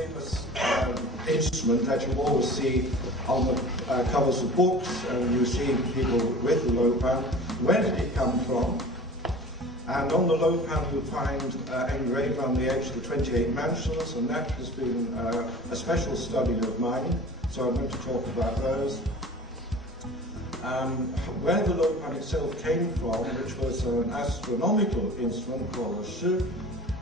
famous instrument that you always see on the covers of books, and you see people with the lopan. Where did it come from? And on the lopan you find engraved on the edge the 28 mansions, and that has been a special study of mine, so I'm going to talk about those. Where the lopan itself came from, which was an astronomical instrument called a shi,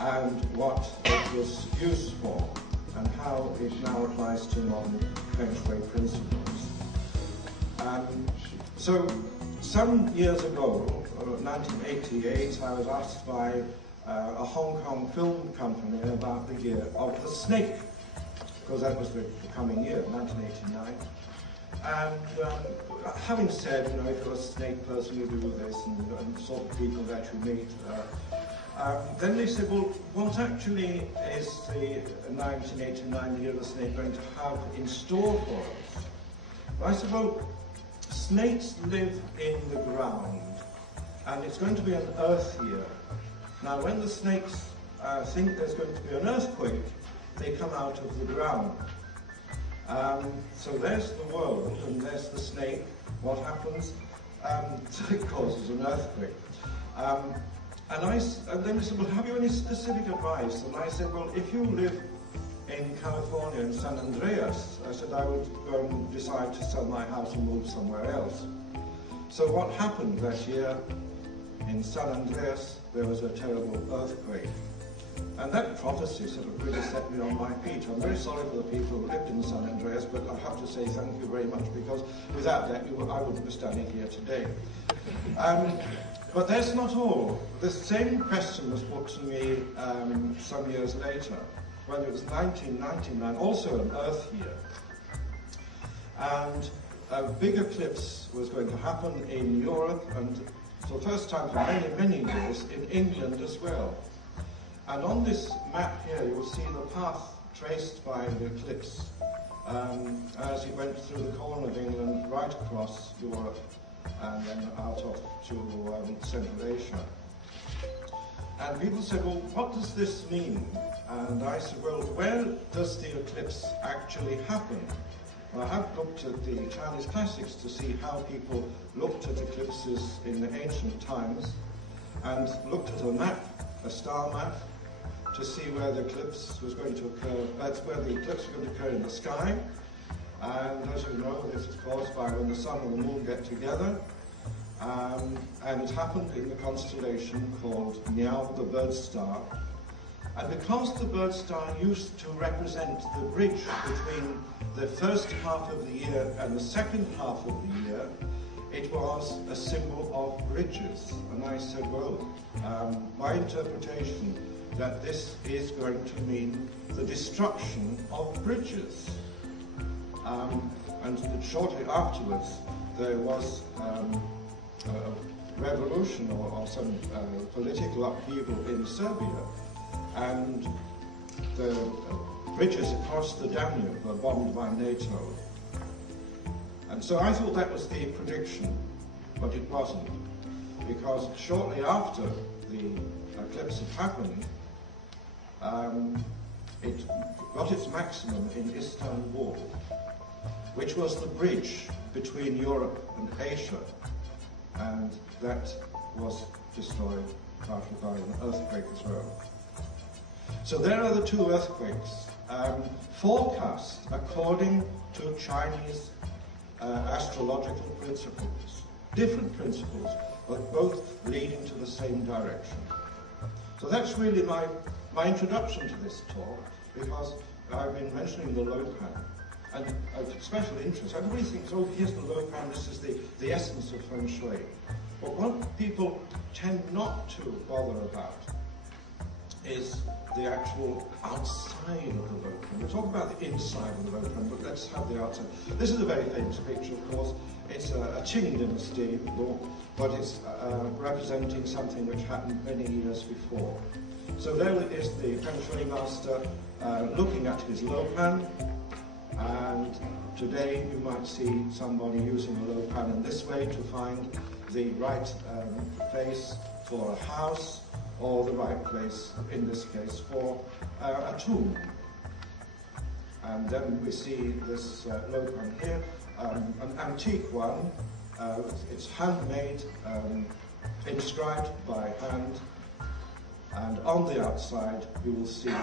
and what it was used for, and how it now applies to modern Feng Shui principles. So, some years ago, 1988, I was asked by a Hong Kong film company about the year of the snake, because that was the coming year, 1989. And having said, you know, if you're a snake person, you do this, and the sort of people that you meet, then they said, well, what actually is the 1989, the year of the snake, going to have in store for us? Well, I said, well, snakes live in the ground, and it's going to be an earth year. Now, when the snakes think there's going to be an earthquake, they come out of the ground. So there's the world, and there's the snake. What happens? It causes an earthquake. And then they said, well, have you any specific advice? And I said, well, if you live in California, in San Andreas, I said I would go and decide to sell my house and move somewhere else. So what happened that year in San Andreas? There was a terrible earthquake. And that prophecy sort of really set me on my feet. I'm very sorry for the people who lived in San Andreas, but I have to say thank you very much, because without that I wouldn't be standing here today. But that's not all. The same question was put to me some years later, when it was 1999, also an Earth year. And a big eclipse was going to happen in Europe, and for the first time for many, many years, in England as well. And on this map here, you will see the path traced by the eclipse as it went through the corner of England, right across Europe, and then out to Central Asia. And people said, well, what does this mean? And I said, well, where does the eclipse actually happen? Well, I have looked at the Chinese classics to see how people looked at eclipses in the ancient times, and looked at a map, a star map, to see where the eclipse was going to occur. That's where the eclipse was going to occur in the sky. And as you know, this is caused by when the sun and the moon get together. And it happened in the constellation called Niao, the bird star. And because the bird star used to represent the bridge between the first half of the year and the second half of the year, it was a symbol of bridges. And I said, well, my interpretation that this is going to mean the destruction of bridges. And shortly afterwards, there was a revolution or some political upheaval in Serbia, and the bridges across the Danube were bombed by NATO. And so I thought that was the prediction, but it wasn't, because shortly after the eclipse had happened, it got its maximum in Istanbul, which was the bridge between Europe and Asia, and that was destroyed partly by an earthquake as well. So there are the two earthquakes, forecast according to Chinese astrological principles. Different principles, but both leading to the same direction. So that's really my introduction to this talk, because I've been mentioning the lopan, and of special interest. Everybody thinks, oh, here's the lopan, this is the essence of Feng Shui. But what people tend not to bother about is the actual outside of the lopan. We'll talk about the inside of the lopan, but let's have the outside. This is a very famous picture, of course. It's a Qing dynasty book, but it's representing something which happened many years before. So there is the Feng Shui master looking at his lopan, and today you might see somebody using a lopan in this way to find the right place for a house, or the right place, in this case, for a tomb. And then we see this lopan here, an antique one. It's handmade, inscribed by hand, and on the outside you will see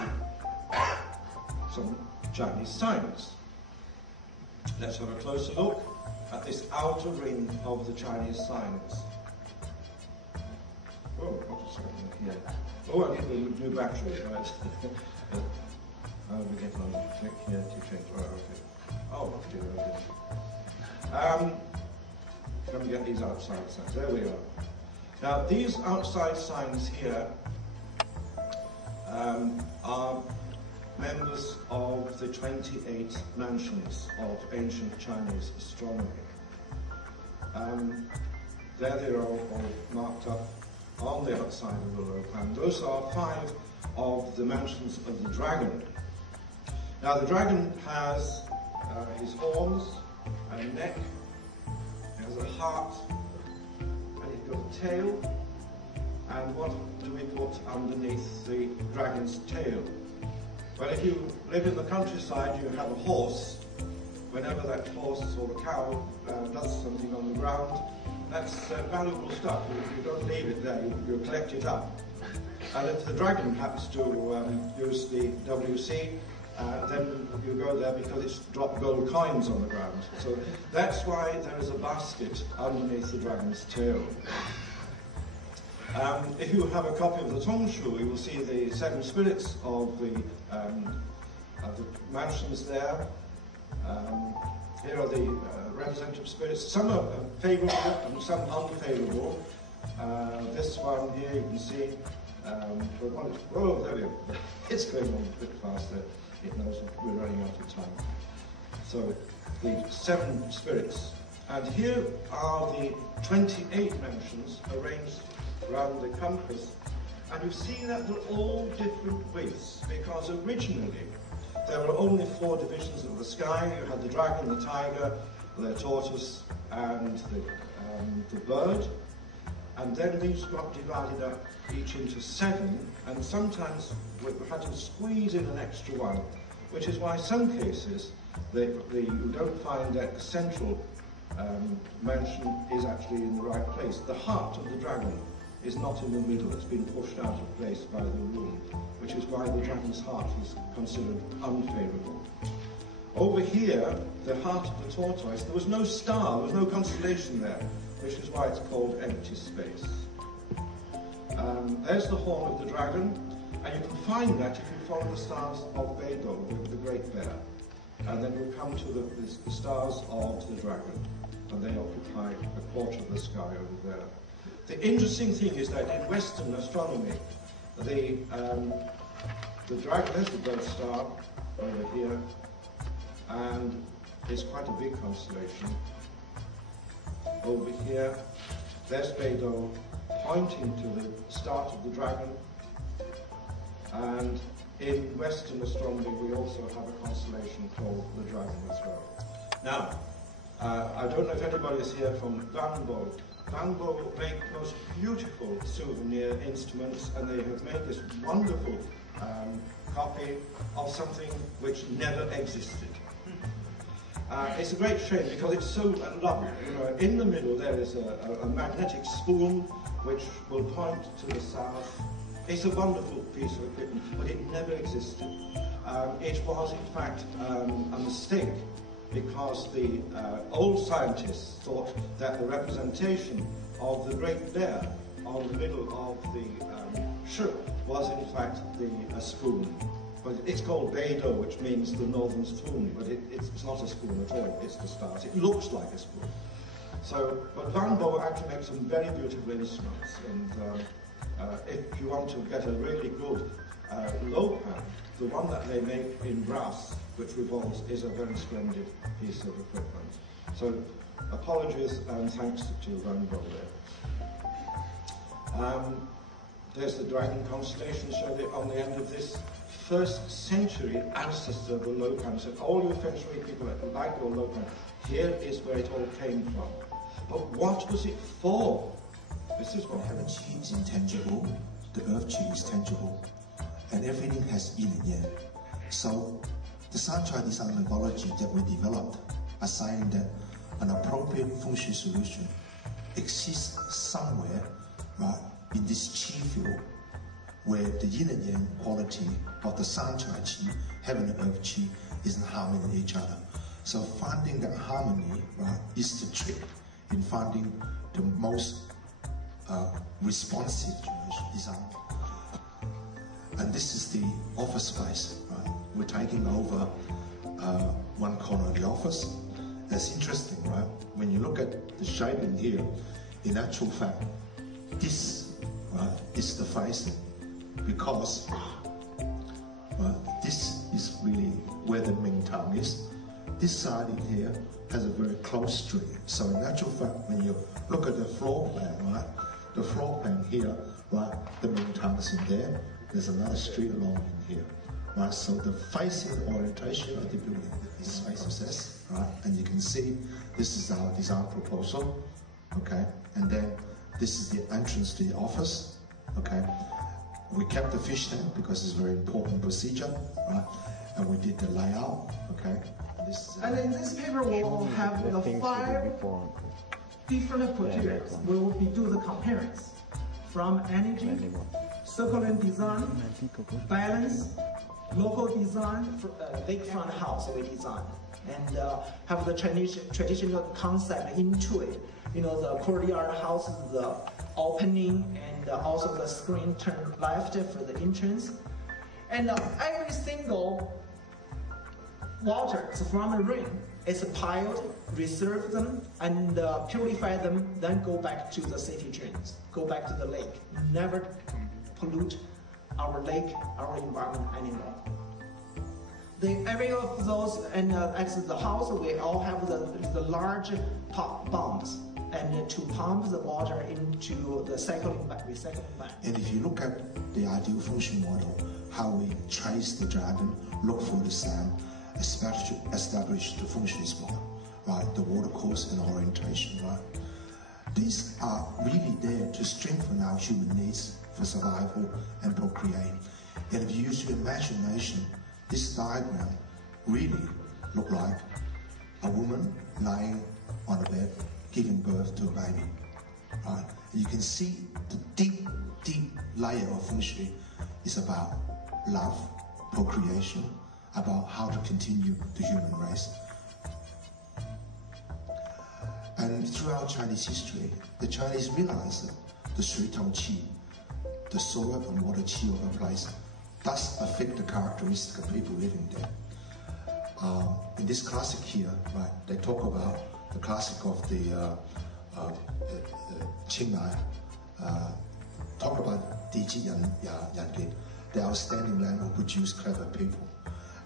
some Chinese signs. Let's have a closer look at this outer ring of the Chinese signs. Oh, what a second here. Oh, I need a new battery, right? How do we get on? Click here to change. Oh, okay. Oh, okay. Can we get these outside signs? There we are. Now, these outside signs here are members of the 28 mansions of ancient Chinese astronomy. There they are all marked up on the outside of the lopan. Those are 5 of the mansions of the dragon. Now the dragon has his horns and a neck, it has a heart, and it's got a tail. And what do we put underneath the dragon's tail? Well, if you live in the countryside, you have a horse. Whenever that horse or the cow does something on the ground, that's valuable stuff. You don't leave it there, you collect it up. And if the dragon happens to use the WC, then you go there because it's dropped gold coins on the ground. So that's why there is a basket underneath the dragon's tail. If you have a copy of the Feng Shui, you will see the 7 spirits of the mansions there. Here are the representative spirits. Some are favourable and some unfavourable. This one here you can see. Oh, there we go. It's going on a bit faster. It knows we're running out of time. So the 7 spirits. And here are the 28 mansions arranged around the compass, and you see that they're all different widths, because originally there were only 4 divisions of the sky. You had the dragon, the tiger, the tortoise, and the bird, and then these got divided up each into 7, and sometimes we had to squeeze in an extra one, which is why in some cases you don't find that the central mansion is actually in the right place. The heart of the dragon is not in the middle, it's been pushed out of place by the room, which is why the dragon's heart is considered unfavourable. Over here, the heart of the tortoise, there was no star, there was no constellation there, which is why it's called empty space. There's the horn of the dragon, and you can find that if you follow the stars of Beidou, the Great Bear, and then you come to the stars of the dragon, and they occupy a quarter of the sky over there. The interesting thing is that in Western astronomy, the dragon, there's the bird star over here, and it's quite a big constellation. Over here, there's Beidou pointing to the start of the dragon, and in Western astronomy we also have a constellation called the dragon as well. Now, I don't know if anybody is here from Van Bo. Van Bo make most beautiful souvenir instruments, and they have made this wonderful copy of something which never existed. It's a great shame because it's so lovely. You know, in the middle there is a magnetic spoon which will point to the south. It's a wonderful piece of equipment, but it never existed. It was in fact a mistake, because the old scientists thought that the representation of the Great Bear on the middle of the ship was in fact a spoon. But it's called Beidou, which means the northern spoon, but it's not a spoon at all, it's the stars. It looks like a spoon. So, but Van Bo actually makes some very beautiful instruments, and if you want to get a really good lopan, the one that they make in brass, which revolves, is a very splendid piece of equipment. So, apologies and thanks to Van Gogh there. There's the dragon constellation shown on the end of this 1st century ancestor of the lopan. So all you Feng Shui people that like your lopan, here is where it all came from. But what was it for? This is what heaven chi is intangible, the earth chi is tangible, and everything has yin and yang. So The Sanchuai design methodology that we developed assigning that an appropriate Feng Shui solution exists somewhere, right, in this Qi field, where the yin and yang quality of the Sanchuai Qi, heaven and earth Qi, is in harmony with each other. So finding that harmony, right, is the trick in finding the most responsive design. And this is the office space, right? We're taking over one corner of the office. That's interesting, right? When you look at the shaping here, in actual fact, this, right, is the facing, because this is really where the Ming tongue is. This side in here has a very close street. So in actual fact, when you look at the floor plan, right, the floor plan here, right, the Ming tongue is in there. There's another street along in here, right? So the facing orientation of the building is face S, right? And you can see this is our design proposal, okay? And then this is the entrance to the office, okay? We kept the fish tank because it's a very important procedure, right? And we did the layout, okay? And in this paper, we will have the 5 different criteria. We will do the comparisons from energy, circular design, balance, local design, lakefront house we design, and have the traditional concept into it. You know, the courtyard house, the opening, and also the screen turn left for the entrance. And every single water from the rain is piled, reserve them, and purify them, then go back to the city drains, go back to the lake. Never pollute our lake, our environment anymore. Every of those, and at the house, we all have the large pumps, and to pump the water into the recycling bag. And if you look at the ideal Feng Shui model, how we trace the dragon, look for the sand, establish the Feng Shui spot, right? The water course and orientation, right? These are really there to strengthen our human needs for survival and procreate. And if you use your imagination, this diagram really look like a woman lying on a bed giving birth to a baby, right? And you can see the deep, deep layer of Feng Shui is about love, procreation, about how to continue the human race. And throughout Chinese history, the Chinese realized that the Shui-Tao Qi, the soil and water Qi of a place, does affect the characteristic of people living there. In this classic here, right, they talk about the classic of the Qingnai, talk about Diji Yange, the outstanding land who produce clever people.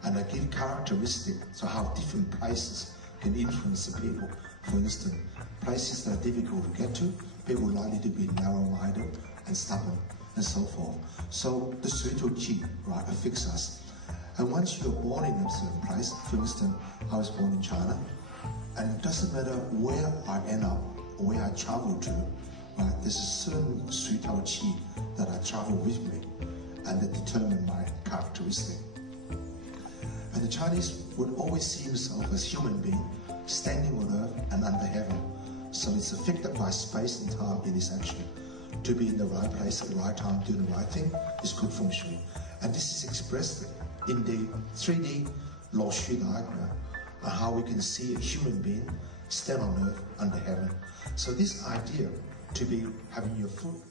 And they give characteristics so how different places can influence the people. For instance, places that are difficult to get to, people likely to be narrow-minded and stubborn, and so forth. So the Shui-Tao Qi, right, affects us. And once you're born in a certain place, for instance, I was born in China, and it doesn't matter where I end up or where I travel to, right, there's a certain Shui-Tao Qi that I travel with me and that determine my characteristic. And the Chinese would always see himself as human being, standing on earth and under heaven. So it's affected by space and time in his action. To be in the right place at the right time, doing the right thing, is good Feng Shui. And this is expressed in the 3D Lo Shui diagram, on how we can see a human being stand on earth under heaven. So this idea to be having your foot